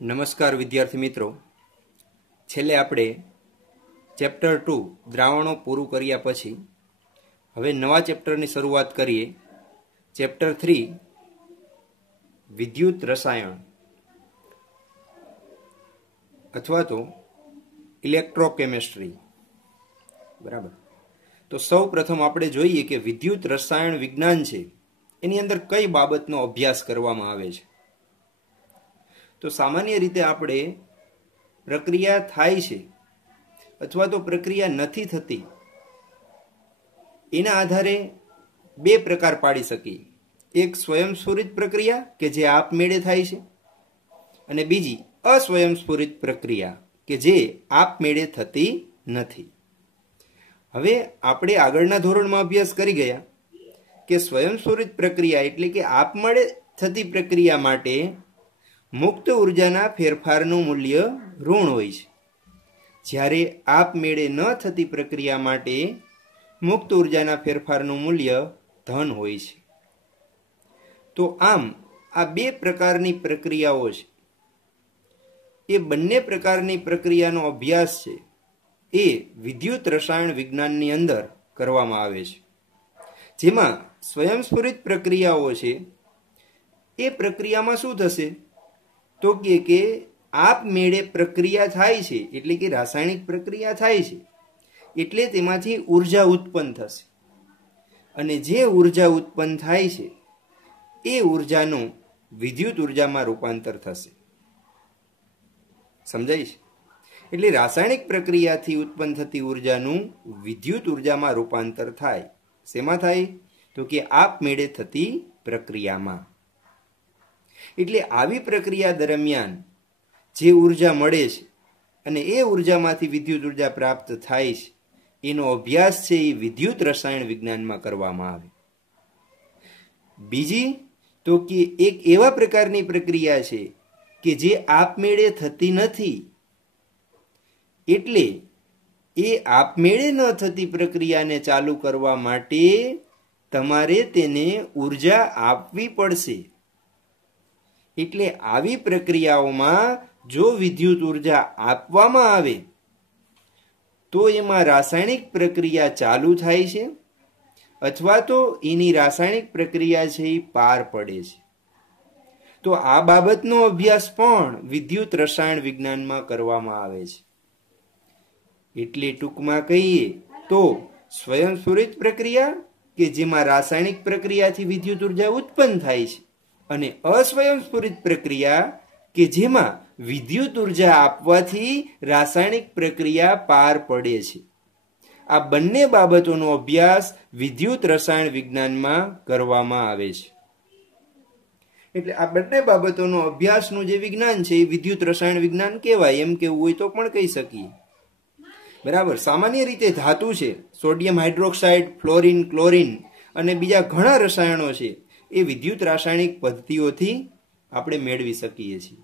નમસ્કાર વિદ્યાર્થી મિત્રો, છેલ્લે આપણે ચેપ્ટર 2 દ્રાવણો પૂરું કર્યા પછી હવે નવા ચેપ્ટરની શરૂઆત કરીએ. ચેપ્ટર 3 વિદ્યુત રસાયણ અથવા તો ઇલેક્ટ્રોકેમિસ્ટ્રી. બરાબર. તો સૌ પ્રથમ આપણે જોઈએ કે વિદ્યુત રસાયણ વિજ્ઞાન છે એની અંદર કઈ બાબતનો અભ્યાસ કરવામાં આવે છે. તો સામાન્ય રીતે આપણે પ્રક્રિયા થાય છે અથવા તો પ્રક્રિયા નથી થતી એના આધારે બે પ્રકાર પાડી શકીએ. એક સ્વયંસ્ફુરિત પ્રક્રિયા કે જે આપમેળે થાય છે અને બીજી અસ્વયંસ્ફુરિત પ્રક્રિયા કે જે આપમેળે થતી નથી. હવે આપણે આગળના ધોરણમાં અભ્યાસ કરી ગયા કે સ્વયંસ્ફુરિત પ્રક્રિયા એટલે કે આપમેળે થતી પ્રક્રિયા માટે મુક્ત ઉર્જાના ફેરફારનું મૂલ્ય ઋણ હોય છે, જ્યારે આપમેળે ન થતી પ્રક્રિયા માટે મુક્ત ઉર્જાના ફેરફારનું મૂલ્ય ધન હોય છે. તો આમ આ બે પ્રકારની પ્રક્રિયાઓ છે. એ બંને પ્રકારની પ્રક્રિયાનો અભ્યાસ છે એ વિદ્યુત રસાયણ વિજ્ઞાનની અંદર કરવામાં આવે છે. જેમાં સ્વયંસ્ફુરિત પ્રક્રિયાઓ છે એ પ્રક્રિયામાં શું થશે તો કે આપમેળે પ્રક્રિયા થાય છે એટલે કે રાસાયણિક પ્રક્રિયા થાય છે એટલે તેમાંથી ઉર્જા ઉત્પન્ન થશે અને જે ઉર્જા ઉત્પન્ન થાય છે એ ઉર્જાનું વિદ્યુત ઉર્જામાં રૂપાંતર થશે. સમજાય છે? એટલે રાસાયણિક પ્રક્રિયાથી ઉત્પન્ન થતી ઉર્જાનું વિદ્યુત ઉર્જામાં રૂપાંતર થાય. શેમાં થાય તો કે આપમેળે થતી પ્રક્રિયામાં. એટલે આવી પ્રક્રિયા દરમિયાન જે ઉર્જા મળે છે અને એ ઉર્જામાંથી વિદ્યુત ઉર્જા પ્રાપ્ત થાય છે એનો અભ્યાસ છે એ વિદ્યુત રસાયણ વિજ્ઞાનમાં કરવામાં આવે. બીજી તો કે એક એવા પ્રકારની પ્રક્રિયા છે કે જે આપમેળે થતી નથી, એટલે એ આપમેળે ન થતી પ્રક્રિયાને ચાલુ કરવા માટે તમારે તેને ઉર્જા આપવી પડશે. એટલે આવી પ્રક્રિયાઓમાં જો વિદ્યુત ઉર્જા આપવામાં આવે તો એમાં રાસાયણિક પ્રક્રિયા ચાલુ થાય છે અથવા તો એની રાસાયણિક પ્રક્રિયા છે એ પાર પડે છે. તો આ બાબતનો અભ્યાસ પણ વિદ્યુત રસાયણ વિજ્ઞાનમાં કરવામાં આવે છે. એટલે ટૂંકમાં કહીએ તો સ્વયંસ્ફુરિત પ્રક્રિયા કે જેમાં રાસાયણિક પ્રક્રિયાથી વિદ્યુત ઉર્જા ઉત્પન્ન થાય છે અને અસ્વયંસ્ફુરિત પ્રક્રિયા કે જેમાં વિદ્યુત ઉર્જા આપવાથી રાસાયણિક પ્રક્રિયા પાર પડે છે. આ બંને બાબતોનો અભ્યાસ વિદ્યુત રસાયણ વિજ્ઞાનમાં કરવામાં આવે છે. એટલે આ બંને બાબતોનો અભ્યાસનું જે વિજ્ઞાન છે એ વિદ્યુત રસાયણ વિજ્ઞાન કહેવાય. એમ કેવું હોય તો પણ કહી શકીએ. બરાબર. સામાન્ય રીતે ધાતુ છે, સોડિયમ હાઇડ્રોક્સાઇડ, ફ્લોરિન, ક્લોરિન અને બીજા ઘણા રસાયણો છે એ વિદ્યુત રાસાયણિક પદ્ધતિઓથી આપણે મેળવી શકીએ છીએ.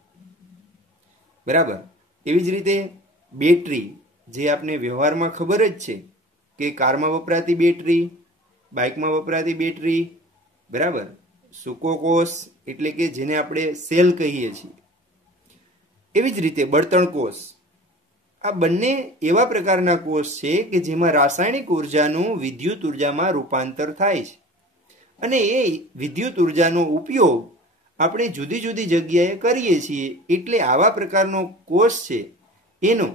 બરાબર. એવી જ રીતે બેટરી, જે આપણે વ્યવહારમાં ખબર જ છે કે કારમાં વપરાતી બેટરી, બાઇકમાં વપરાતી બેટરી, બરાબર, સૂકો કોષ એટલે કે જેને આપણે સેલ કહીએ છીએ, એવી જ રીતે બળતણ કોષ. આ બંને એવા પ્રકારના કોષ છે કે જેમાં રાસાયણિક ઉર્જાનું વિદ્યુત ઉર્જામાં રૂપાંતર થાય છે અને એ વિદ્યુત ઉર્જાનો ઉપયોગ આપણે જુદી જુદી જગ્યાએ કરીએ છીએ. એટલે આવા પ્રકારનો કોષ છે એનો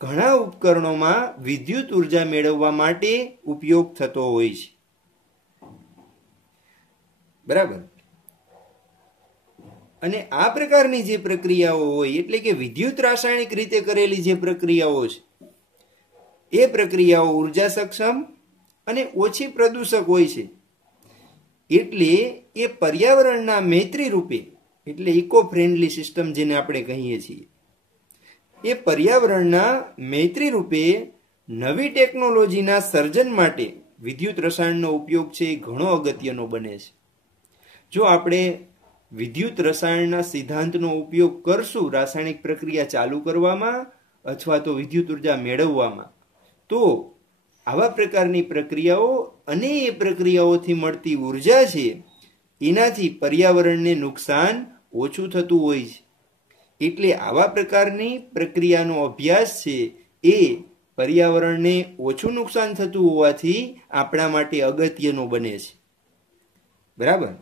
ઘણા ઉપકરણોમાં વિદ્યુત ઉર્જા મેળવવા માટે ઉપયોગ થતો હોય છે. બરાબર. અને આ પ્રકારની જે પ્રક્રિયાઓ હોય એટલે કે વિદ્યુત રાસાયણિક રીતે કરેલી જે પ્રક્રિયાઓ છે એ પ્રક્રિયાઓ ઉર્જા સક્ષમ અને ઓછી પ્રદૂષક હોય છે. એટલે એ પર્યાવરણના મૈત્રી રૂપે એટલે ઇકો ફ્રેન્ડલી સિસ્ટમ જેને આપણે કહીએ છીએ, એ પર્યાવરણના મૈત્રી રૂપે નવી ટેકનોલોજીના સર્જન માટે વિદ્યુત રસાયણનો ઉપયોગ છે એ ઘણો અગત્યનો બને છે. જો આપણે વિદ્યુત રસાયણના સિદ્ધાંતનો ઉપયોગ કરશું રાસાયણિક પ્રક્રિયા ચાલુ કરવામાં અથવા તો વિદ્યુત ઉર્જા મેળવવામાં, તો આવા પ્રકારની પ્રક્રિયાઓ અને એ પ્રક્રિયાઓથી મળતી ઉર્જા છે એનાથી પર્યાવરણને નુકસાન ઓછું થતું હોય છે. એટલે આવા પ્રકારની પ્રક્રિયાનો અભ્યાસ છે એ પર્યાવરણને ઓછું નુકસાન થતું હોવાથી આપણા માટે અગત્યનો બને છે. બરાબર.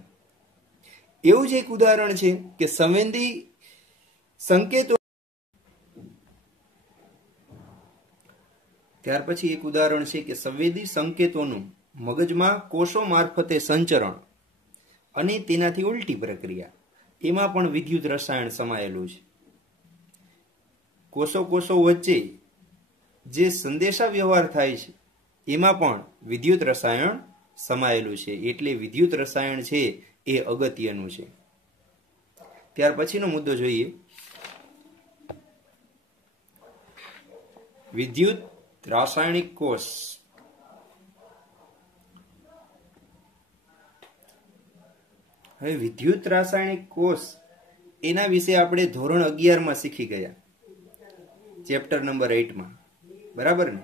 એવું જ એક ઉદાહરણ છે કે સંવેદી સંકેતો. ત્યાર પછી એક ઉદાહરણ છે કે સંવેદી સંકેતોનું મગજમાં કોષો મારફતે સંચરણ અને તેનાથી ઉલટી પ્રક્રિયા, એમાં પણ વિદ્યુત રસાયણ સમાયેલું છે. કોષો વચ્ચે જે સંદેશા વ્યવહાર થાય છે એમાં પણ વિદ્યુત રસાયણ સમાયેલું છે. એટલે વિદ્યુત રસાયણ છે એ અગત્યનું છે. ત્યાર પછીનો મુદ્દો જોઈએ, વિદ્યુત રાસાયણિક કોષ. હવે વિદ્યુત રાસાયણિક કોષ એના વિશે આપણે ધોરણ 11 માં શીખી ગયા, ચેપ્ટર નંબર 8 માં. બરાબર ને?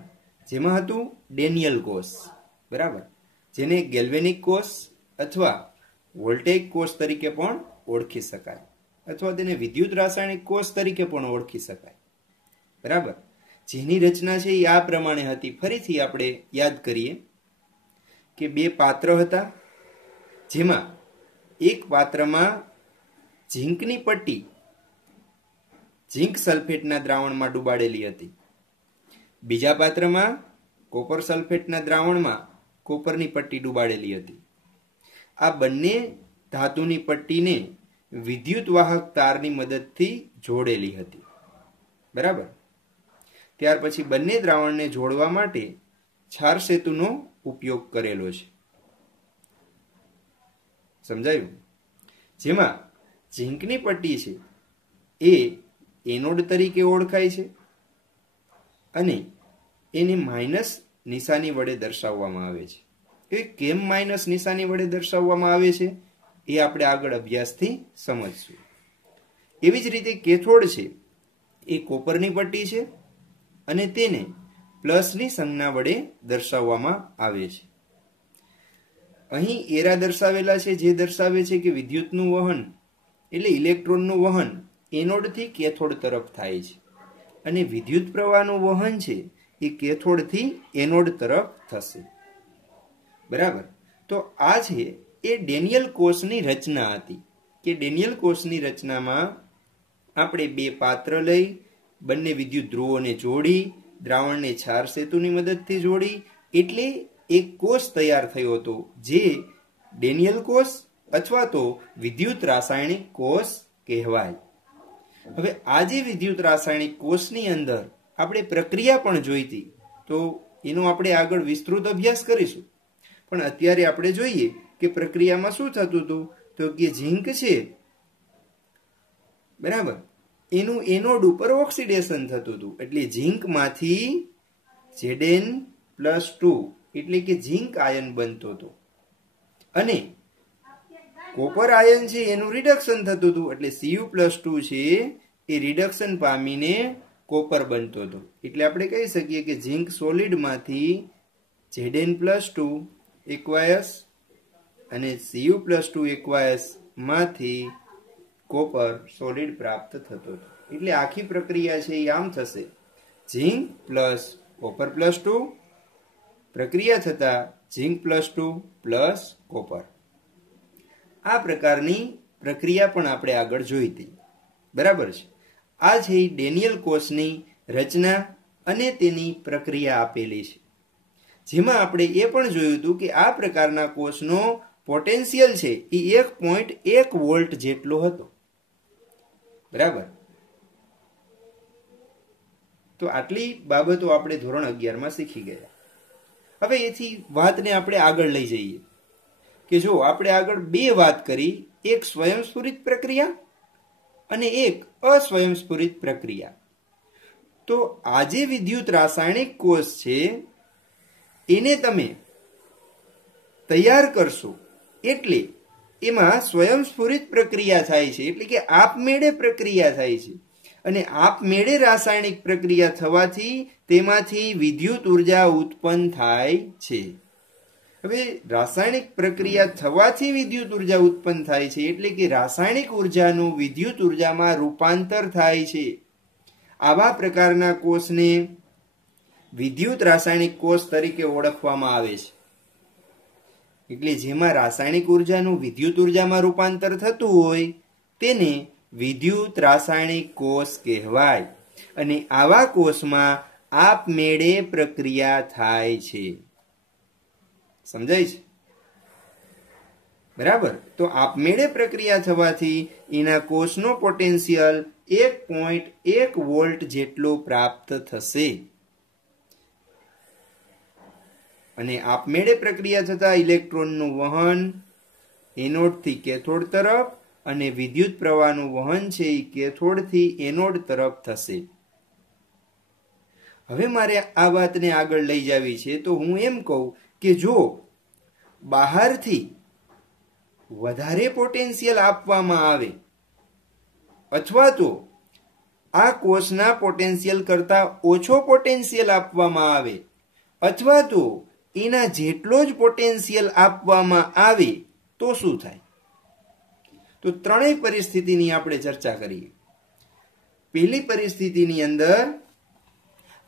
જેમાં હતું ડેનિયલ કોષ. બરાબર, જેને ગેલ્વેનિક કોષ અથવા વોલ્ટેઇક કોષ તરીકે પણ ઓળખી શકાય, અથવા તેને વિદ્યુત રાસાયણિક કોષ તરીકે પણ ઓળખી શકાય. બરાબર, જેની રચના છે એ આ પ્રમાણે હતી. ફરીથી આપણે યાદ કરીએ કે બે પાત્ર હતા, જેમાં એક પાત્રમાં ઝીંકની પટ્ટી ઝીંક સલ્ફેટના દ્રાવણમાં ડુબાડેલી હતી. બીજા પાત્રમાં કોપર સલ્ફેટના દ્રાવણમાં કોપરની પટ્ટી ડુબાડેલી હતી. આ બંને ધાતુની પટ્ટીને વિદ્યુત વાહક તારની મદદથી જોડેલી હતી. બરાબર. ત્યાર પછી બંને દ્રાવણને જોડવા માટે છાર સેતુનો ઉપયોગ કરેલો છે. સમજાયું? જેમાં ઝીંકની પટ્ટી છે એ એનોડ તરીકે ઓળખાય છે અને એને માઇનસ નિશાની વડે દર્શાવવામાં આવે છે. એ કેમ માઇનસ નિશાની વડે દર્શાવવામાં આવે છે એ આપણે આગળ અભ્યાસથી સમજશું. એવી જ રીતે કેથોડ છે એ કોપરની પટ્ટી છે અને તેને પ્લસની સંજ્ઞા વડે દર્શાવવામાં આવે છે. અહીં એરા દર્શાવેલા છે, જે દર્શાવે છે કે વિદ્યુતનું વહન એટલે ઇલેક્ટ્રોનનું વહન એનોડથી કેથોડ તરફ થાય છે અને વિદ્યુત પ્રવાહનું વહન છે એ કેથોડથી એનોડ તરફ થશે. બરાબર. તો આ છે એ ડેનિયલ કોષની રચના હતી કે ડેનિયલ કોષની રચનામાં આપણે બે પાત્ર લઈ બંને વિદ્યુત ધ્રુવોને જોડી દ્રાવણને છાર સેતુની મદદથી જોડી એટલે એક કોષ તૈયાર થયો હતો, જે ડેનિયલ કોષ અથવા તો વિદ્યુત રાસાયણિક કોષ કહેવાય. હવે આ જે વિદ્યુત રાસાયણિક કોષની અંદર આપણે પ્રક્રિયા પણ જોઈતી, તો એનો આપણે આગળ વિસ્તૃત અભ્યાસ કરીશું. પણ અત્યારે આપણે જોઈએ કે પ્રક્રિયામાં શું થતું હતું, તો કે ઝીંક છે, બરાબર, એનું એનોડ ઉપર ઓક્સિડેશન થતું હતું. એટલે ઝીંકમાંથી Zn+2 એટલે કે ઝીંક આયન બનતો હતો અને કોપર આયન છે એનું રિડક્શન થતું હતું. એટલે Cu+2 છે એ રિડક્શન પામીને કોપર બનતો હતો. એટલે આપણે કહી શકીએ કે ઝીંક સોલિડમાંથી Zn+2 એક્વાયસ અને Cu+2 એક્વાયસ માંથી કોપર સોલિડ પ્રાપ્ત થતો હતો. એટલે આખી પ્રક્રિયા છે એ આમ થશે, ઝીંક પ્લસ કોપર+2 પ્રક્રિયા થતા ઝીંક+2 પ્લસ કોપર. આ પ્રકારની પ્રક્રિયા પણ આપણે આગળ જોઈ હતી. બરાબર છે. આ છે ડેનિયલ કોષની રચના અને તેની પ્રક્રિયા આપેલી છે, જેમાં આપણે એ પણ જોયું હતું કે આ પ્રકારના કોષનો પોટેન્શિયલ છે એ 1.1 વોલ્ટ જેટલો હતો. બરાબર. તો આટલી બાબતો આપણે ધોરણ 11 માં શીખી ગયા. હવે એથી વાતને આપણે આગળ લઈ જઈએ કે જો આપણે આગળ બે વાત કરી, એક સ્વયંસ્ફુરિત પ્રક્રિયા અને એક અસ્વયંસ્ફુરિત પ્રક્રિયા. તો આ જે વિદ્યુત રાસાયણિક કોષ છે એને તમે તૈયાર કરશો એટલે એમાં સ્વયંસ્ફુરિત પ્રક્રિયા થાય છે, એટલે કે આપમેળે પ્રક્રિયા થાય છે અને આપમેળે રાસાયણિક પ્રક્રિયા થવાથી તેમાંથી વિદ્યુત ઉર્જા ઉત્પન્ન થાય છે. હવે રાસાયણિક પ્રક્રિયા થવાથી વિદ્યુત ઉર્જા ઉત્પન્ન થાય છે, એટલે કે રાસાયણિક ઉર્જાનું વિદ્યુત ઉર્જામાં રૂપાંતર થાય છે. આવા પ્રકારના કોષને વિદ્યુત રાસાયણિક કોષ તરીકે ઓળખવામાં આવે છે. એટલે જેમાં રાસાયણિક ઉર્જાનું વિદ્યુત ઉર્જામાં રૂપાંતર થતું હોય તેને વિદ્યુત રાસાયણિક કોષ કહેવાય. અને આવા કોષમાં આપમેળે પ્રક્રિયા થાય છે. સમજાય છે? બરાબર. તો આપમેળે પ્રક્રિયા થવાથી એના કોષનો પોટેન્શિયલ 1.1 વોલ્ટ જેટલો પ્રાપ્ત થશે. અને આપમેળે પ્રક્રિયા થતા ઇલેક્ટ્રોનનું વહન એનોડ થી કેથોડ તરફ અને વિદ્યુત પ્રવાહનું વહન છે એ કેથોડ થી એનોડ તરફ થશે. હવે મારે આ વાતને આગળ લઈ જવી છે, તો હું એમ કહું કે જો બહારથી વધારે પોટેન્શિયલ આપવામાં આવે અથવા તો આ કોષના પોટેન્શિયલ કરતા ઓછો પોટેન્શિયલ આપવામાં આવે અથવા તો એના જેટલો જ પોટેન્શિયલ આપવામાં આવે તો શું થાય? તો ત્રણેય પરિસ્થિતિની આપણે ચર્ચા કરીએ. પહેલી પરિસ્થિતિની અંદર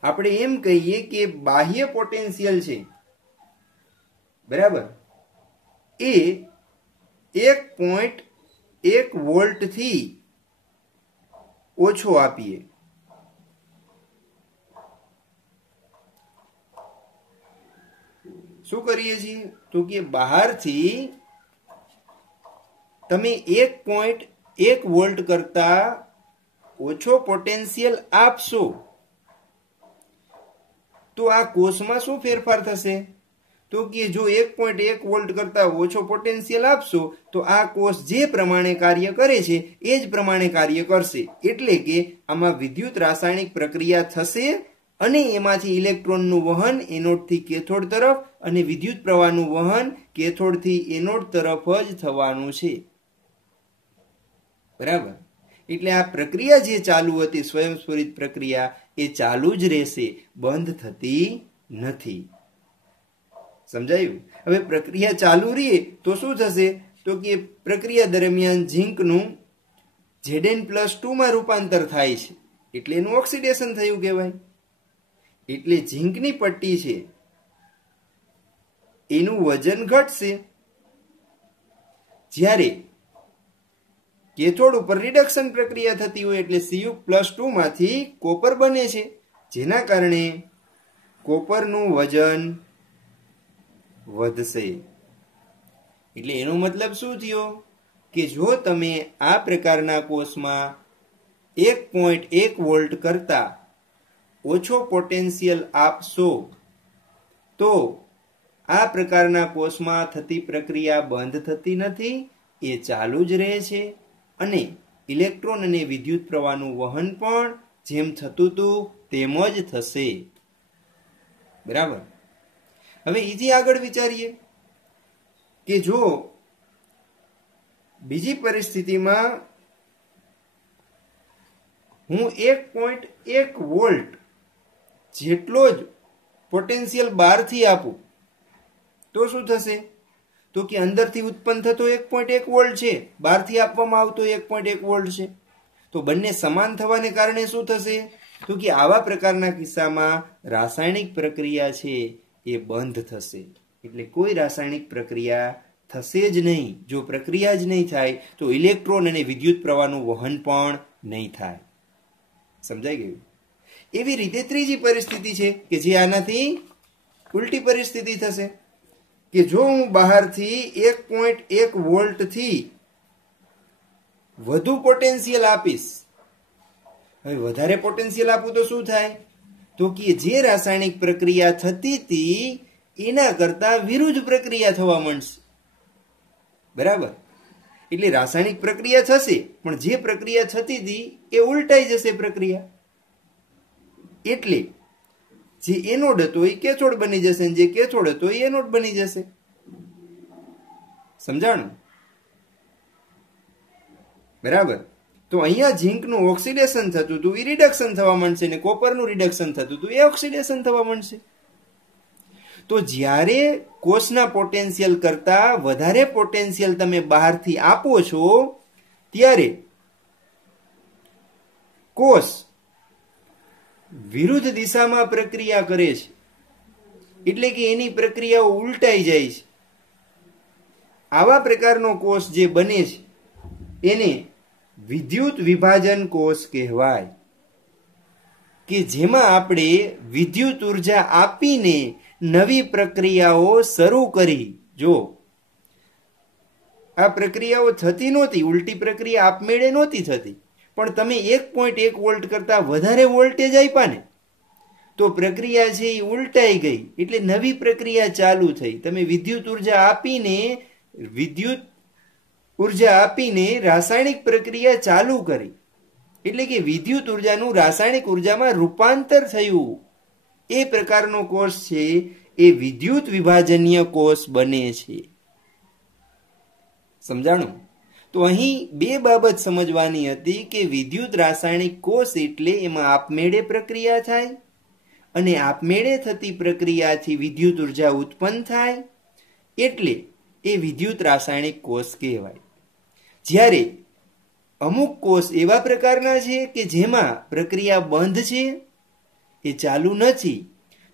આપણે એમ કહીએ કે બાહ્ય પોટેન્શિયલ છે, બરાબર, એ 1.1 વોલ્ટ થી ઓછો આપીએ. શું કરીએ છીએ? તો કે બહારથી તમે 1.1 વોલ્ટ કરતા ઓછો પોટેન્શિયલ આપશો તો આ કોષમાં શું ફેરફાર થશે? તો કે જો 1.1 વોલ્ટ કરતા ઓછો પોટેન્શિયલ આપશો તો આ કોષ જે પ્રમાણે કાર્ય કરે છે એ જ પ્રમાણે કાર્ય કરશે. એટલે કે આમાં વિદ્યુત રાસાયણિક પ્રક્રિયા થશે અને એમાંથી ઇલેક્ટ્રોનનું વહન એનોડથી કેથોડ તરફ અને વિદ્યુત પ્રવાહનું વહન કેથોડથી એનોડ તરફ જ થવાનું છે. બરાબર. એટલે આ પ્રક્રિયા જે ચાલુ હતી સ્વયંસ્ફુરિત પ્રક્રિયા એ ચાલુ જ રહેશે, બંધ થતી નથી. સમજાયું? હવે પ્રક્રિયા ચાલુ રહે તો શું થશે? તો કે પ્રક્રિયા દરમિયાન ઝીંકનું Zn+2 માં રૂપાંતર થાય છે, એટલે એનું ઓક્સિડેશન થયું કહેવાય. એટલે ઝીંકની પટ્ટી છે એનું વજન ઘટશે. જ્યારે કેથોડ ઉપર રિડક્શન પ્રક્રિયા થતી હોય એટલે Cu+2 માંથી કોપર બને છે, જેના કારણે કોપરનું વજન વધશે. એટલે એનો મતલબ શું થયો? કે જો તમે આ પ્રકારના કોષમાં 1.1 વોલ્ટ કરતા ઓછો પોટેન્શિયલ આપશો તો આ પ્રકારના કોષમાં થતી પ્રક્રિયા બંધ થતી નથી, એ ચાલુ જ રહે છે અને ઇલેક્ટ્રોન અને વિદ્યુત પ્રવાહનું વહન પણ જેમ થતું હતું તેમ જ થશે. બરાબર. હવે એથી આગળ વિચારીએ કે જો બીજી પરિસ્થિતિમાં હું 1.1 વોલ્ટ જેટલો જ પોટેન્શિયલ બહારથી આપું તો શું થશે? તો કે અંદરથી ઉત્પન્ન થતો 1.1 વોલ્ટ છે, બહારથી આપવામાં આવતો 1.1 વોલ્ટ છે, તો બંને સમાન થવાને કારણે શું થશે? તો કે આવા પ્રકારના કિસ્સામાં રાસાયણિક પ્રક્રિયા છે એ બંધ થશે. એટલે કોઈ રાસાયણિક પ્રક્રિયા થશે જ નહીં. જો પ્રક્રિયા જ નહીં થાય તો ઇલેક્ટ્રોન અને વિદ્યુત પ્રવાહનું વહન પણ નહીં થાય. સમજાઈ ગયું? એવી રીતે ત્રીજી પરિસ્થિતિ છે કે જે આનાથી ઉલટી પરિસ્થિતિ થશે કે જો હું બહારથી 1.1 વોલ્ટ થી વધુ પોટેન્શિયલ આપીશ. હવે વધારે પોટેન્શિયલ આપું તો શું થાય? તો કે જે રાસાયણિક પ્રક્રિયા થતી હતી એના કરતા વિરુદ્ધ પ્રક્રિયા થવા માંડશે. બરાબર. એટલે રાસાયણિક પ્રક્રિયા થશે પણ જે પ્રક્રિયા થતી હતી એ ઉલટાઈ જશે પ્રક્રિયા. એટલે જે એનોડ હતો એ કેથોડ બની જશે, જે કેથોડ હતો એ એનોડ બની જશે. સમજાણું? બરાબર. તો અહીંયા ઝીંકનું ઓક્સિડેશન થતું હતું એ રિડક્શન થવા માંડશે ને કોપરનું રિડક્શન થતું હતું એ ઓક્સિડેશન થવા માંડશે. તો જ્યારે કોષના પોટેન્શિયલ કરતા વધારે પોટેન્શિયલ તમે બહારથી આપો છો ત્યારે કોષ વિરુદ્ધ દિશામાં પ્રક્રિયા કરે છે, એટલે કે એની પ્રક્રિયાઓ ઉલટાઈ જાય છે. આવા પ્રકારનો કોષ જે બને છે એને વિદ્યુત વિભાજન કોષ કહેવાય, કે જેમાં આપણે વિદ્યુત ઉર્જા આપીને નવી પ્રક્રિયાઓ શરૂ કરી. જો આ પ્રક્રિયાઓ થતી નહોતી, ઉલટી પ્રક્રિયા આપમેળે નહોતી થતી, પણ તમે 1.1 વોલ્ટ કરતા વધારે વોલ્ટેજ આપ્યા ને તો પ્રક્રિયા છે એ ઉલટાઈ ગઈ, એટલે નવી પ્રક્રિયા ચાલુ થઈ. તમે વિદ્યુત ઉર્જા આપીને રાસાયણિક પ્રક્રિયા ચાલુ કરી, એટલે કે વિદ્યુત ઉર્જાનું રાસાયણિક ઉર્જામાં રૂપાંતર થયું. એ પ્રકારનો કોષ છે એ વિદ્યુત વિભાજનીય કોષ બને છે. સમજાણું? તો અહીં બે બાબત સમજવાની હતી કે વિદ્યુત રાસાયણિક કોષ એટલે એમાં આપમેળે પ્રક્રિયા થાય અને આપમેળે થતી પ્રક્રિયાથી વિદ્યુત ઉર્જા ઉત્પન્ન થાય, એટલે એ વિદ્યુત રાસાયણિક કોષ કહેવાય. જ્યારે અમુક કોષ એવા પ્રકારના છે કે જેમાં પ્રક્રિયા બંધ છે, એ ચાલુ નથી,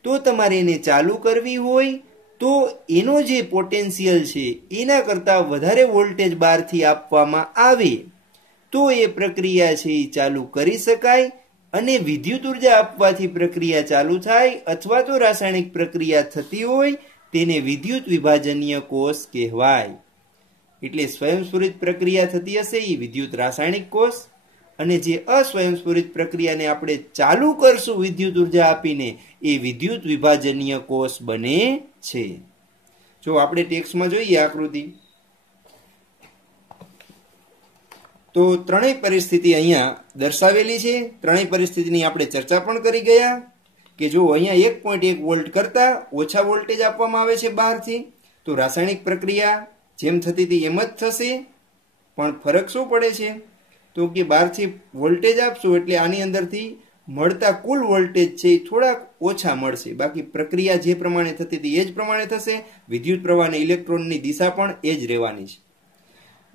તો તમારે એને ચાલુ કરવી હોય તો એનો જે પોટેન્શિયલ છે એના કરતા વધારે વોલ્ટેજ બહારથી આપવામાં આવે તો એ પ્રક્રિયા છે એ ચાલુ કરી શકાય અને વિદ્યુત ઉર્જા આપવાથી પ્રક્રિયા ચાલુ થાય, અથવા તો રાસાયણિક પ્રક્રિયા થતી હોય તેને વિદ્યુત વિભાજનીય કોષ કહેવાય. એટલે સ્વયંસ્ફુરિત પ્રક્રિયા થતી હશે એ વિદ્યુત રાસાયણિક કોષ, અને જે અસ્વયંસ્ફુરિત પ્રક્રિયાને આપણે ચાલુ કરશું વિદ્યુત ઉર્જા આપીને એ વિદ્યુત વિભાજનીય કોષ બને છે. જો આપણે ટેક્સ્ટમાં જોઈએ આકૃતિ, તો ત્રણેય પરિસ્થિતિ અહીંયા દર્શાવેલી છે. ત્રણેય પરિસ્થિતિની આપણે ચર્ચા પણ કરી ગયા કે જો અહીંયા 1.1 વોલ્ટ કરતા ઓછા વોલ્ટેજ આપવામાં આવે છે બહારથી, તો રાસાયણિક પ્રક્રિયા જેમ થતી હતી એમ જ થશે. પણ ફરક શું પડે છે? તો કે બહારથી વોલ્ટેજ આપશો એટલે આની અંદરથી મળતા કુલ વોલ્ટેજ છે એ થોડાક ઓછા મળશે, બાકી પ્રક્રિયા જે પ્રમાણે થતી હતી એ જ પ્રમાણે થશે. વિદ્યુત પ્રવાહ અને ઇલેક્ટ્રોનની દિશા પણ એ જ રહેવાની છે.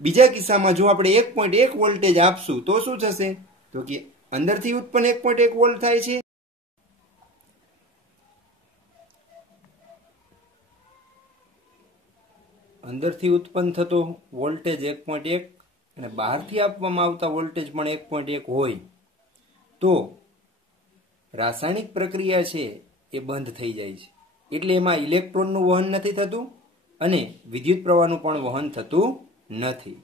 બીજા કિસ્સામાં જો આપણે 1.1 વોલ્ટેજ આપશું તો શું થશે? તો કે અંદરથી ઉત્પન્ન 1.1 વોલ્ટ થાય છે, અંદરથી ઉત્પન્ન થતો વોલ્ટેજ 1.1 અને બહારથી આપવામાં આવતા વોલ્ટેજ પણ 1.1 હોય તો રાસાયણિક પ્રક્રિયા છે એ બંધ થઈ જાય છે, એટલે એમાં ઇલેક્ટ્રોનનું વહન નથી થતું અને વિદ્યુત પ્રવાહનું પણ વહન થતું નથી.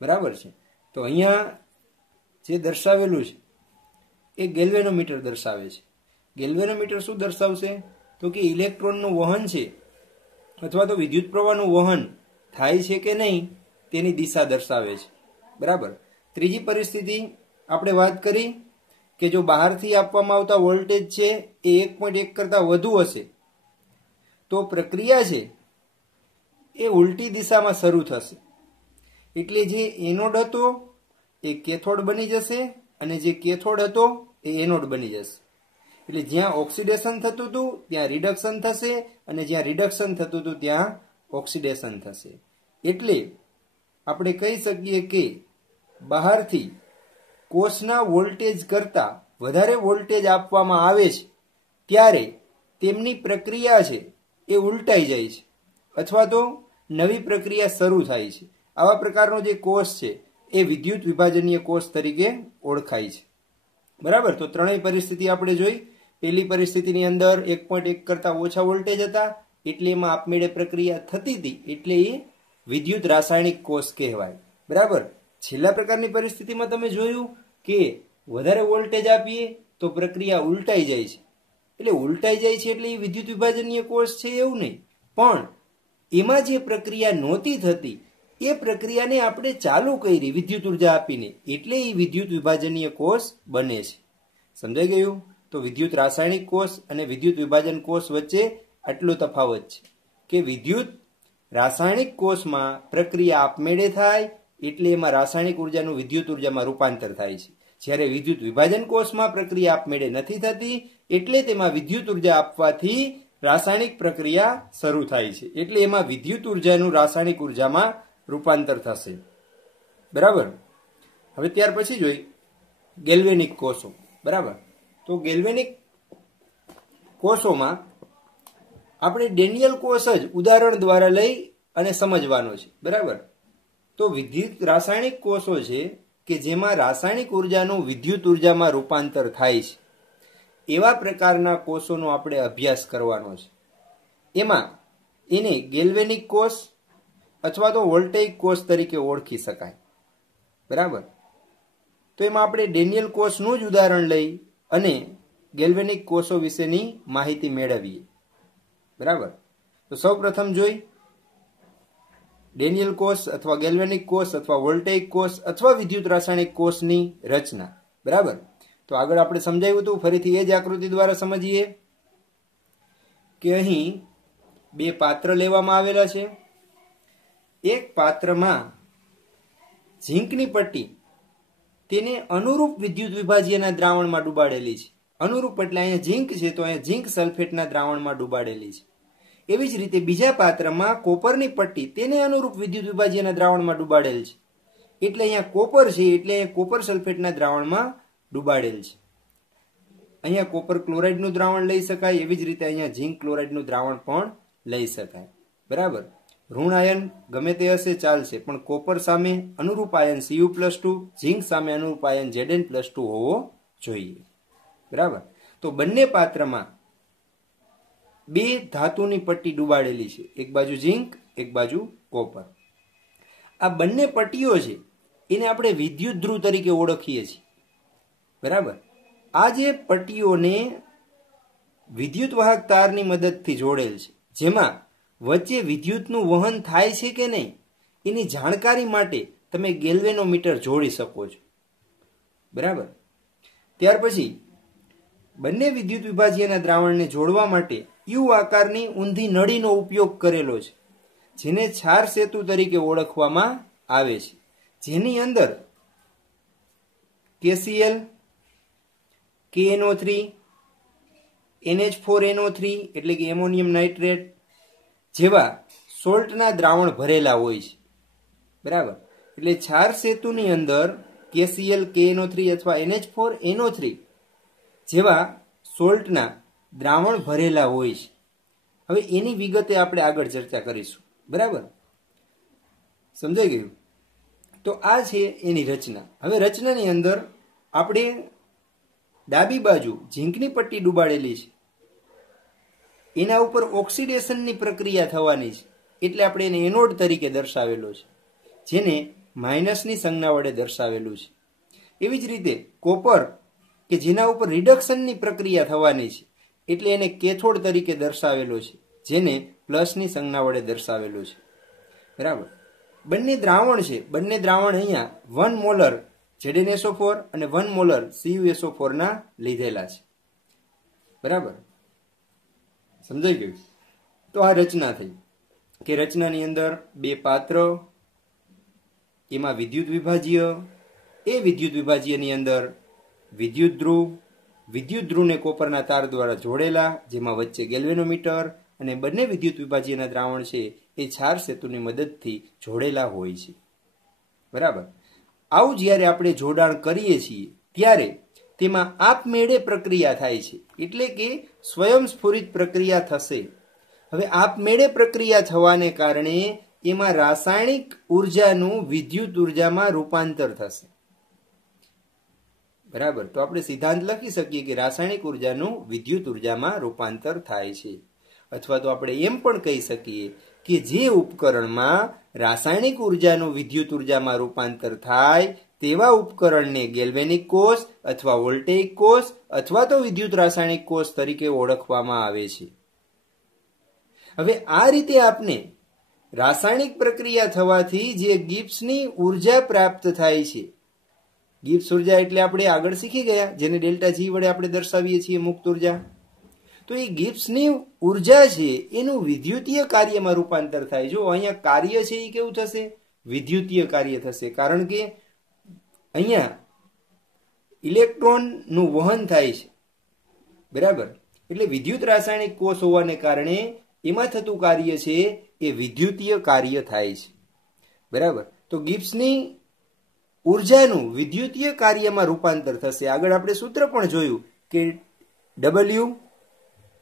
બરાબર છે? તો અહીંયા જે દર્શાવેલું છે એ ગેલ્વેનોમીટર દર્શાવે છે. ગેલ્વેનોમીટર શું દર્શાવશે? તો કે ઇલેક્ટ્રોનનું વહન છે અથવા તો વિદ્યુત પ્રવાહનું વહન થાય છે કે નહીં તેની દિશા દર્શાવે છે. બરાબર. ત્રીજી પરિસ્થિતિ આપણે વાત કરી કે જો બહારથી આપવામાં આવતા વોલ્ટેજ છે એ 1.1 કરતા વધુ હશે તો પ્રક્રિયા છે એ ઉલટી દિશામાં શરૂ થશે, એટલે જે એનોડ હતો એ કેથોડ બની જશે અને જે કેથોડ હતો એ એનોડ બની જશે. એટલે જ્યાં ઓક્સિડેશન થતું હતું ત્યાં રિડક્શન થશે અને જ્યાં રિડક્શન થતું હતું ત્યાં ઓક્સિડેશન થશે. એટલે આપણે કહી શકીએ કે બહારથી કોષના વોલ્ટેજ કરતા વધારે વોલ્ટેજ આપવામાં આવે છે ત્યારે તેમની પ્રક્રિયા છે એ ઉલટાઈ જાય છે અથવા તો નવી પ્રક્રિયા શરૂ થાય છે. આવા પ્રકારનો જે કોષ છે એ વિદ્યુત વિભાજનીય કોષ તરીકે ઓળખાય છે. બરાબર. તો ત્રણેય પરિસ્થિતિ આપણે જોઈ. પહેલી પરિસ્થિતિની અંદર 1.1 કરતા ઓછા વોલ્ટેજ હતા એટલે એમાં આપમેળે પ્રક્રિયા થતી હતી, એટલે એ વિદ્યુત રાસાયણિક કોષ કહેવાય. બરાબર. છેલ્લા પ્રકારની પરિસ્થિતિમાં તમે જોયું કે વધારે વોલ્ટેજ આપીએ તો પ્રક્રિયા ઉલટાઈ જાય છે. એટલે ઉલટાઈ જાય છે એટલે એ વિદ્યુત વિભાજનીય કોષ છે એવું નહીં, પણ એમાં જે પ્રક્રિયા નહોતી થતી એ પ્રક્રિયાને આપણે ચાલુ કરી વિદ્યુત ઉર્જા આપીને, એટલે એ વિદ્યુત વિભાજનીય કોષ બને છે. સમજાઈ ગયું? તો વિદ્યુત રાસાયણિક કોષ અને વિદ્યુત વિભાજન કોષ વચ્ચે આટલો તફાવત છે કે વિદ્યુત રાસાયણિક કોષમાં પ્રક્રિયા આપમેળે થાય એટલે એમાં રાસાયણિક ઉર્જાનું વિદ્યુત ઉર્જામાં રૂપાંતર થાય છે, જ્યારે વિદ્યુત વિભાજન કોષમાં પ્રક્રિયા આપમેળે નથી થતી એટલે તેમાં વિદ્યુત ઉર્જા આપવાથી રાસાયણિક પ્રક્રિયા શરૂ થાય છે, એટલે એમાં વિદ્યુત ઉર્જાનું રાસાયણિક ઉર્જામાં રૂપાંતર થશે. બરાબર. હવે ત્યાર પછી જોઈ ગેલ્વેનિક કોષો. બરાબર. તો ગેલ્વેનિક કોષોમાં આપણે ડેનિયલ કોષ જ ઉદાહરણ દ્વારા લઈ અને સમજવાનો છે. બરાબર. તો વિદ્યુત રાસાયણિક કોષો છે કે જેમાં રાસાયણિક ઉર્જાનું વિદ્યુત ઉર્જામાં રૂપાંતર થાય છે, એવા પ્રકારના કોષોનો આપણે અભ્યાસ કરવાનો છે. એમાં એને ગેલ્વેનિક કોષ અથવા તો વોલ્ટેઇક કોષ તરીકે ઓળખી શકાય. બરાબર. તો એમાં આપણે ડેનિયલ કોષનું જ ઉદાહરણ લઈ અને ગેલ્વેનિક કોષો વિશેની માહિતી મેળવીએ. બરાબર. તો સૌ પ્રથમ જોઈ ડેનિયલ કોષ અથવા ગેલ્વેનિક કોષ અથવા વોલ્ટેઇક કોષ અથવા વિદ્યુત રાસાયણિક કોષની રચના. બરાબર. તો આગળ આપણે સમજાવ્યું હતું, ફરીથી એ જ આકૃતિ દ્વારા સમજીએ કે અહીં બે પાત્ર લેવામાં આવેલા છે. એક પાત્રમાં ઝીંકની પટ્ટી તેને અનુરૂપ વિદ્યુત વિભાજ્યના દ્રાવણમાં ડૂબાડેલી છે. અનુરૂપ એટલે અહીંયા ઝીંક છે તો અહીંયા ઝીંક સલ્ફેટના દ્રાવણમાં ડૂબાડેલી છે. એવી જ રીતે બીજા પાત્રમાં કોપરની પટ્ટી તેને અનુરૂપ વિદ્યુત વિભાજ્યના દ્રાવણમાં ડૂબાડેલ છે. એટલે અહીંયા કોપર છે એટલે અહીંયા કોપર સલ્ફેટના દ્રાવણમાં ડૂબાડેલ છે. અહીંયા કોપર ક્લોરાઇડનું દ્રાવણ લઈ શકાય, એવી જ રીતે અહીંયા ઝીંક ક્લોરાઇડનું દ્રાવણ પણ લઈ શકાય. બરાબર. ઋણ આયન ગમે તે હશે ચાલશે, પણ કોપર સામે અનુરૂપ આયન Cu+2, ઝીંક સામે અનુરૂપ આયન Zn+2 હોવો જોઈએ. બરાબર. તો બંને પાત્રમાં બે ધાતુની પટ્ટી ડૂબાડેલી છે, એક બાજુ ઝીંક, એક બાજુ કોપર. આ બંને પટ્ટીઓ છે એને આપણે વિદ્યુત ધ્રુવ તરીકે ઓળખીએ છીએ. બરાબર. આ જે પટ્ટીઓને વિદ્યુત વાહક તારની મદદથી જોડેલ છે, જેમાં વચ્ચે વિદ્યુતનું વહન થાય છે કે નહીં એની જાણકારી માટે તમે ગેલ્વેનોમીટર જોડી શકો છો. બરાબર. ત્યાર પછી બંને વિદ્યુત વિભાજ્યના દ્રાવણને જોડવા માટે યુ આકારની ઊંધી નળીનો ઉપયોગ કરેલો છે, જેને છાર સેતુ તરીકે ઓળખવામાં આવે છે, જેની અંદર KCl, KNO3, NH4NO3 એટલે કે એમોનિયમ નાઇટ્રેટ જેવા સોલ્ટના દ્રાવણ ભરેલા હોય છે. બરાબર. એટલે છાર સેતુની અંદર KCl, KNO3 અથવા NH4NO3 જેવા સોલ્ટના દ્રાવણ ભરેલા હોય છે. હવે એની વિગતે આપણે આગળ ચર્ચા કરીશું. બરાબર. સમજાઈ ગયું? તો આ છે એની રચના. હવે રચનાની અંદર આપણે ડાબી બાજુ ઝીંકની પટ્ટી ડૂબાડેલી છે, એના ઉપર ઓક્સિડેશનની પ્રક્રિયા થવાની છે, એટલે આપણે એને એનોડ તરીકે દર્શાવેલો છે, જેને માઇનસની સંજ્ઞા વડે દર્શાવેલું છે. એવી જ રીતે કોપર કે જેના ઉપર રિડક્શનની પ્રક્રિયા થવાની છે, એટલે એને કેથોડ તરીકે દર્શાવેલો છે, જેને પ્લસની સંજ્ઞા વડે દર્શાવેલું છે. બરાબર. બંને દ્રાવણ છે, બંને દ્રાવણ અહીંયા 1 મોલર ZnSO4 અને 1 મોલર CuSO4 ના લીધેલા છે. બરાબર. સમજાઈ ગયું? તો આ રચના થઈ કે રચનાની અંદર બે પાત્ર, એમાં વિદ્યુત વિભાજ્ય, એ વિદ્યુત વિભાજ્યની અંદર વિદ્યુત ધ્રુવને કોપરના તાર દ્વારા જોડેલા, જેમાં વચ્ચે ગેલ્વેનોમીટર, અને બંને વિદ્યુત વિભાજ્યના દ્રાવણ છે એ છાર સેતુની મદદથી જોડેલા હોય છે. બરાબર. આવું જ્યારે આપણે જોડાણ કરીએ છીએ ત્યારે તેમાં આપમેળે પ્રક્રિયા થાય છે, એટલે કે સ્વયંસ્ફુરિત પ્રક્રિયા થશે. હવે આપમેળે પ્રક્રિયા થવાને કારણે એમાં રાસાયણિક ઉર્જાનું વિદ્યુત ઉર્જામાં રૂપાંતર થશે. બરાબર. તો આપણે સિદ્ધાંત લખી શકીએ કે રાસાયણિક ઉર્જાનું વિદ્યુત ઉર્જામાં રૂપાંતર થાય છે. અથવા તો આપણે એમ પણ કહી શકીએ કે જે ઉપકરણમાં રાસાયણિક ઉર્જાનું વિદ્યુત ઉર્જામાં રૂપાંતર થાય તેવા ઉપકરણને ગેલ્વેનિક કોષ અથવા વોલ્ટેઇક કોષ અથવા તો વિદ્યુત રાસાયણિક કોષ તરીકે ઓળખવામાં આવે છે. હવે આ રીતે આપને રાસાયણિક પ્રક્રિયા થવાથી જે ગિબ્સની ઉર્જા પ્રાપ્ત થાય છે, ગિબ્સ ઉર્જા એટલે આપણે આગળ શીખી ગયા, જેને ડેલ્ટા G વડે આપણે દર્શાવીએ છીએ મુક્ત ઉર્જા. તો એ ગિબ્સની ઉર્જા છે એનું વિદ્યુતીય કાર્યમાં રૂપાંતર થાય. જો અહીંયા કાર્ય છે એ કેવું થશે? વિદ્યુતીય કાર્ય થશે, કારણ કે અહીંયા ઇલેક્ટ્રોનનું વહન થાય છે. બરાબર. એટલે વિદ્યુત રાસાયણિક કોષ હોવાને કારણે એમાં થતું કાર્ય છે એ વિદ્યુતીય કાર્ય થાય છે, બરાબર. તો ગિબ્સની ઉર્જાનું વિદ્યુતીય કાર્યમાં રૂપાંતર થશે. આગળ આપણે સૂત્ર પણ જોયું કે W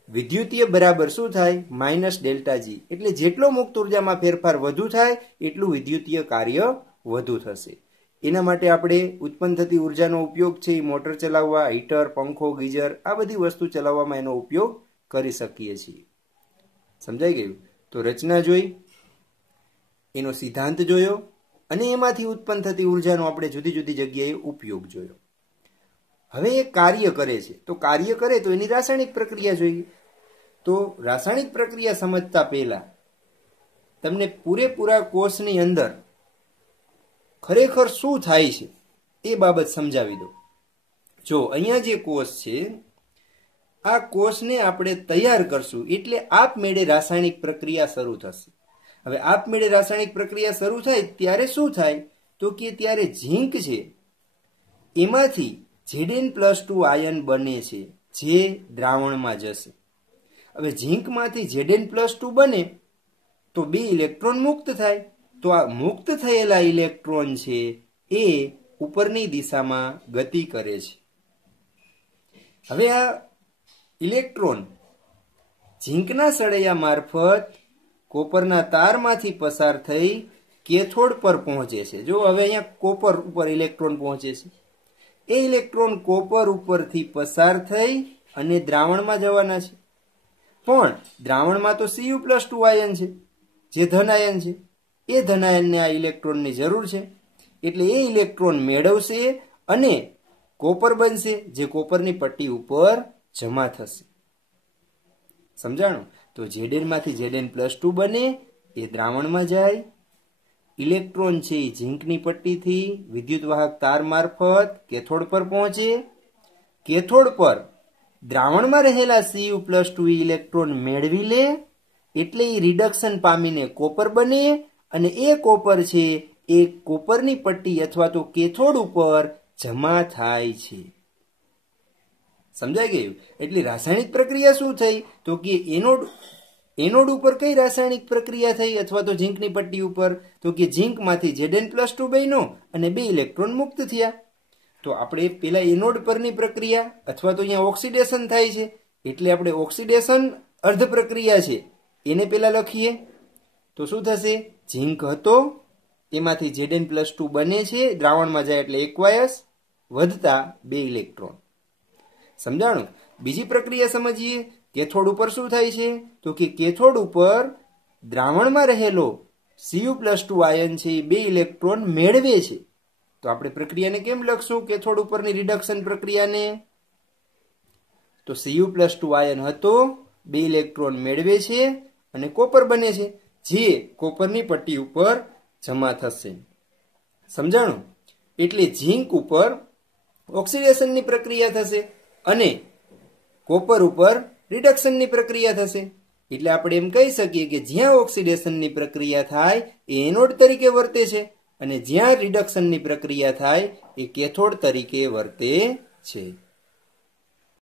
વિદ્યુતીય બરાબર શું થાય? Minus delta G. એટલે જેટલો મુક્ત ઉર્જામાં ફેરફાર વધુ થાય એટલું વિદ્યુતીય કાર્ય વધુ થશે. એના માટે આપણે ઉત્પન્ન થતી ઉર્જાનો ઉપયોગ છે એ મોટર ચલાવવા, હીટર, પંખો, ગીઝર આ બધી વસ્તુ ચલાવવામાં એનો ઉપયોગ કરી શકીએ છીએ. સમજાઈ ગયું? તો રચના જોઈ, એનો સિદ્ધાંત જોયો અને એમાંથી ઉત્પન્ન થતી ઉર્જાનો આપણે જુદી જુદી જગ્યાએ ઉપયોગ જોયો. હવે એ કાર્ય કરે છે, તો કાર્ય કરે તો એની રાસાયણિક પ્રક્રિયા જોઈએ. તો રાસાયણિક પ્રક્રિયા સમજતા પહેલા તમને પૂરેપૂરા કોષની અંદર ખરેખર શું થાય છે એ બાબત સમજાવી દો. જો અહીંયા જે કોષ છે, આ કોષને આપણે તૈયાર કરશું એટલે આપમેળે રાસાયણિક પ્રક્રિયા શરૂ થશે. હવે આપમેળે રાસાયણિક પ્રક્રિયા શરૂ થાય ત્યારે શું થાય? તો કે ત્યારે ઝીંક છે એમાંથી Zn+2 આયન બને છે જે દ્રાવણમાં જશે. હવે ઝીંકમાંથી Zn+2 બને તો 2 ઇલેક્ટ્રોન મુક્ત થાય. તો આ મુક્ત થયેલા ઇલેક્ટ્રોન છે એ ઉપરની દિશામાં ગતિ કરે છે. હવે આ ઇલેક્ટ્રોન ઝીંકના સળિયા મારફત કોપરના તારમાંથી પસાર થઈ કેથોડ પર પહોંચે છે. જો હવે અહીંયા કોપર ઉપર ઇલેક્ટ્રોન પહોંચે છે. એ ઇલેક્ટ્રોન કોપર ઉપરથી પસાર થઈ અને દ્રાવણમાં જવાના છે. પણ દ્રાવણમાં તો Cu+2 આયન છે જે ધન આયન છે. એ ધન આયનને આ ઇલેક્ટ્રોનની જરૂર છે એટલે એ ઇલેક્ટ્રોન મેળવશે અને કોપર બનશે જે કોપરની પટ્ટી ઉપર જમા થશે. સમજાણું? તો Zn માંથી Zn+2 બને એ દ્રાવણમાં જાય. ઇલેક્ટ્રોન છે એ ઝીંકની પટ્ટીથી વિદ્યુતવાહક તાર મારફત કેથોડ પર પહોંચે. કેથોડ પર દ્રાવણમાં રહેલા Cu+2 ઇલેક્ટ્રોન મેળવી લે એટલે એ રિડક્શન પામીને કોપર બને અને એ કોપર છે એ કોપરની પટ્ટી અથવા તો કેથોડ ઉપર જમા થાય છે. સમજાઈ ગયું? એટલે રાસાયણિક પ્રક્રિયા શું થઈ? તો કે એનોડ ઉપર કઈ રાસાયણિક પ્રક્રિયા થઈ અથવા તો ઝીંકની પટ્ટી ઉપર? તો કે ઝીંકમાંથી Zn+2 બન્યો અને 2 ઇલેક્ટ્રોન મુક્ત થયા. તો આપણે પેલા એનોડ પરની પ્રક્રિયા અથવા તો અહીંયા ઓક્સિડેશન થાય છે એટલે આપણે ઓક્સિડેશન અર્ધ પ્રક્રિયા છે એને પેલા લખીએ. તો શું થશે? ઝીંક હતો એમાંથી Zn+2 બને છે, દ્રાવણમાં જાય એટલે એક્વાયસ વધતા 2 ઇલેક્ટ્રોન. સમજાણું? બીજી પ્રક્રિયા સમજીએ. કેથોડ ઉપર શું થાય છે? તો કે કેથોડ ઉપર દ્રાવણમાં રહેલો Cu+2 આયન છે એ 2 ઇલેક્ટ્રોન મેળવે છે. તો આપણે પ્રક્રિયાને કેમ લખશું? કેથોડ ઉપરની રિડક્શન પ્રક્રિયાને. તો Cu+2 આયન હતો, 2 ઇલેક્ટ્રોન મેળવે છે અને કોપર બને છે જે કોપરની પટ્ટી ઉપર જમા થશે. સમજાણું? એટલે ઝીંક ઉપર ઓક્સિડેશનની પ્રક્રિયા થશે અને કોપર ઉપર રિડક્શનની પ્રક્રિયા થશે. એટલે આપણે એમ કહી શકીએ કે જ્યાં ઓક્સિડેશનની પ્રક્રિયા થાય એ એનોડ તરીકે વર્તે છે અને જ્યાં રિડક્શનની પ્રક્રિયા થાય એ કેથોડ તરીકે વર્તે છે.